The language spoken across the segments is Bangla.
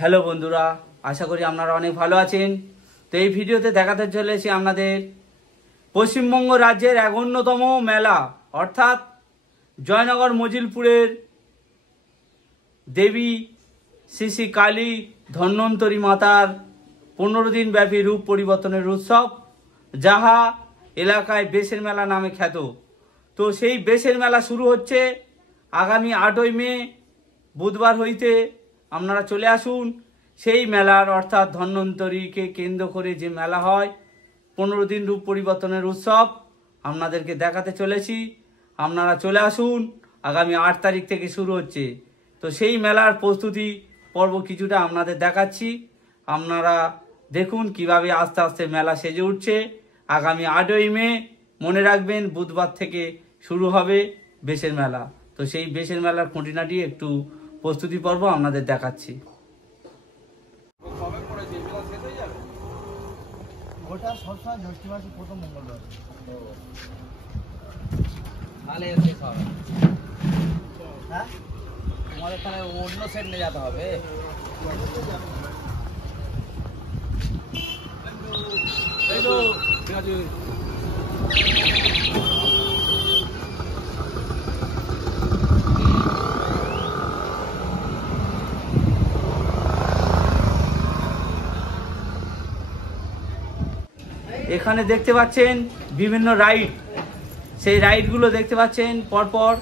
হ্যালো বন্ধুরা, আশা করি আপনারা অনেক ভালো আছেন। তো এই ভিডিওতে দেখাতে চলেছি আপনাদের পশ্চিমবঙ্গ রাজ্যের এক অন্যতম মেলা অর্থাৎ জয়নগর মজিলপুরের দেবী শ্রী শ্রী কালী ধন্বন্তরী মাতার 15 দিন ব্যাপী রূপ পরিবর্তনের উৎসব, যাহা এলাকায় বেশের মেলা নামে খ্যাত। তো সেই বেশের মেলা শুরু হচ্ছে আগামী 8ই মে বুধবার হইতে। আপনারা চলে আসুন সেই মেলার, অর্থাৎ ধন্বন্তরীকে কেন্দ্র করে যে মেলা হয় 15 দিন রূপ পরিবর্তনের উৎসব আপনাদেরকে দেখাতে চলেছি। আপনারা চলে আসুন, আগামী 8 তারিখ থেকে শুরু হচ্ছে। তো সেই মেলার প্রস্তুতি পর্ব কিছুটা আপনাদের দেখাচ্ছি। আপনারা দেখুন কিভাবে আস্তে আস্তে মেলা সেজে উঠছে। আগামী 8ই মে মনে রাখবেন, বুধবার থেকে শুরু হবে বেশের মেলা। তো সেই বেশের মেলার খুঁটিনাটি একটু প্রস্তুতি পর্ব আপনাদের দেখাচ্ছি। ওটা সবসময় জ্যৈষ্ঠ মাসের প্রথম মঙ্গলবার। তাহলে হ্যাঁ, তোমার এখানে অন্য সেট নিয়ে যেতে হবে। এখানে দেখতে পাচ্ছেন বিভিন্ন রাইড, সেই রাইডগুলো দেখতে পাচ্ছেন পরপর।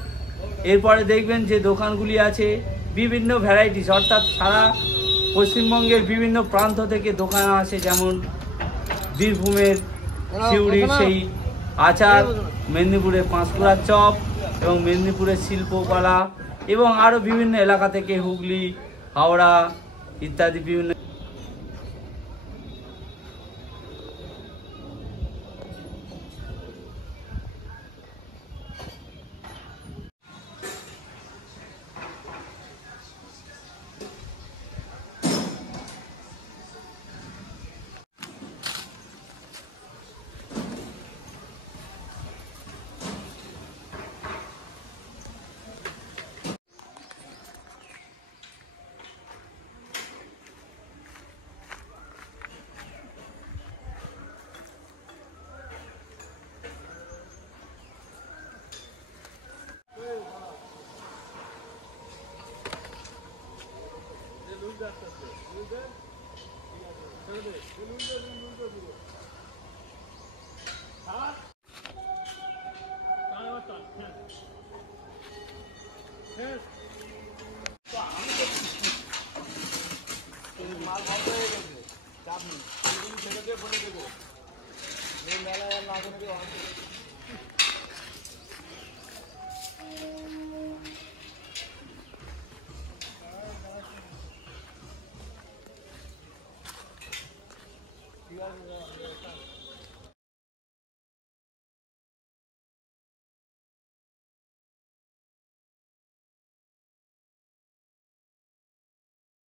এরপরে দেখবেন যে দোকানগুলি আছে বিভিন্ন ভ্যারাইটিস, অর্থাৎ সারা পশ্চিমবঙ্গের বিভিন্ন প্রান্ত থেকে দোকান আসে, যেমন বীরভূমের সিউড়ির সেই আচার, মেদিনীপুরের পাঁশকুড়ার চপ এবং মেদিনীপুরের শিল্পকলা, এবং আরও বিভিন্ন এলাকা থেকে হুগলি, হাওড়া ইত্যাদি বিভিন্ন।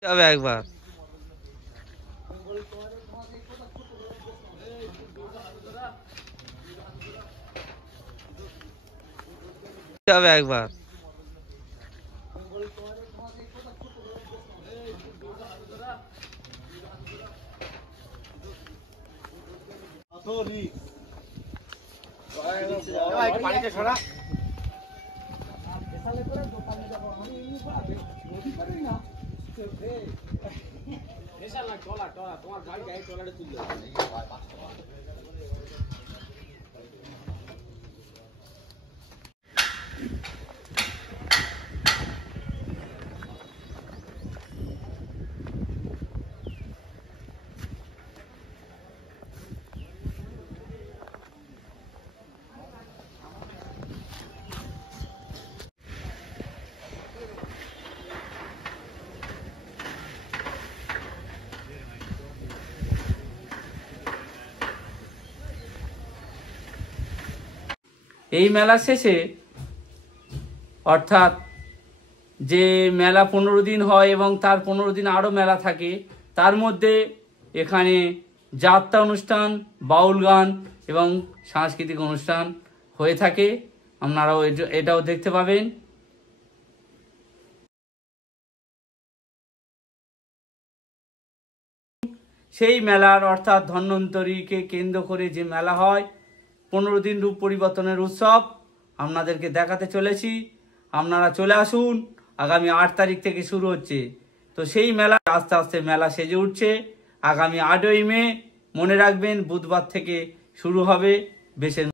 যাবে একবার যাবে একবার পানিতে ছড়া তোমার গাড়ি গাড়ি টলারে তুললে এই মেলা শেষে, অর্থাৎ যে মেলা 15 দিন হয় এবং তার 15 দিন আরও মেলা থাকে, তার মধ্যে এখানে যাত্রা অনুষ্ঠান, বাউল গান এবং সাংস্কৃতিক অনুষ্ঠান হয়ে থাকে। আপনারাও এটাও দেখতে পাবেন। সেই মেলার অর্থাৎ ধন্বন্তরীকে কেন্দ্র করে যে মেলা হয় 15 দিন রূপ পরিবর্তনের উৎসব আপনাদেরকে দেখাতে চলেছি। আপনারা চলে আসুন, আগামী 8 তারিখ থেকে শুরু হচ্ছে। তো সেই মেলা আস্তে আস্তে মেলা সেজে উঠছে। আগামী 8ই মে মনে রাখবেন বুধবার থেকে শুরু হবে বেশের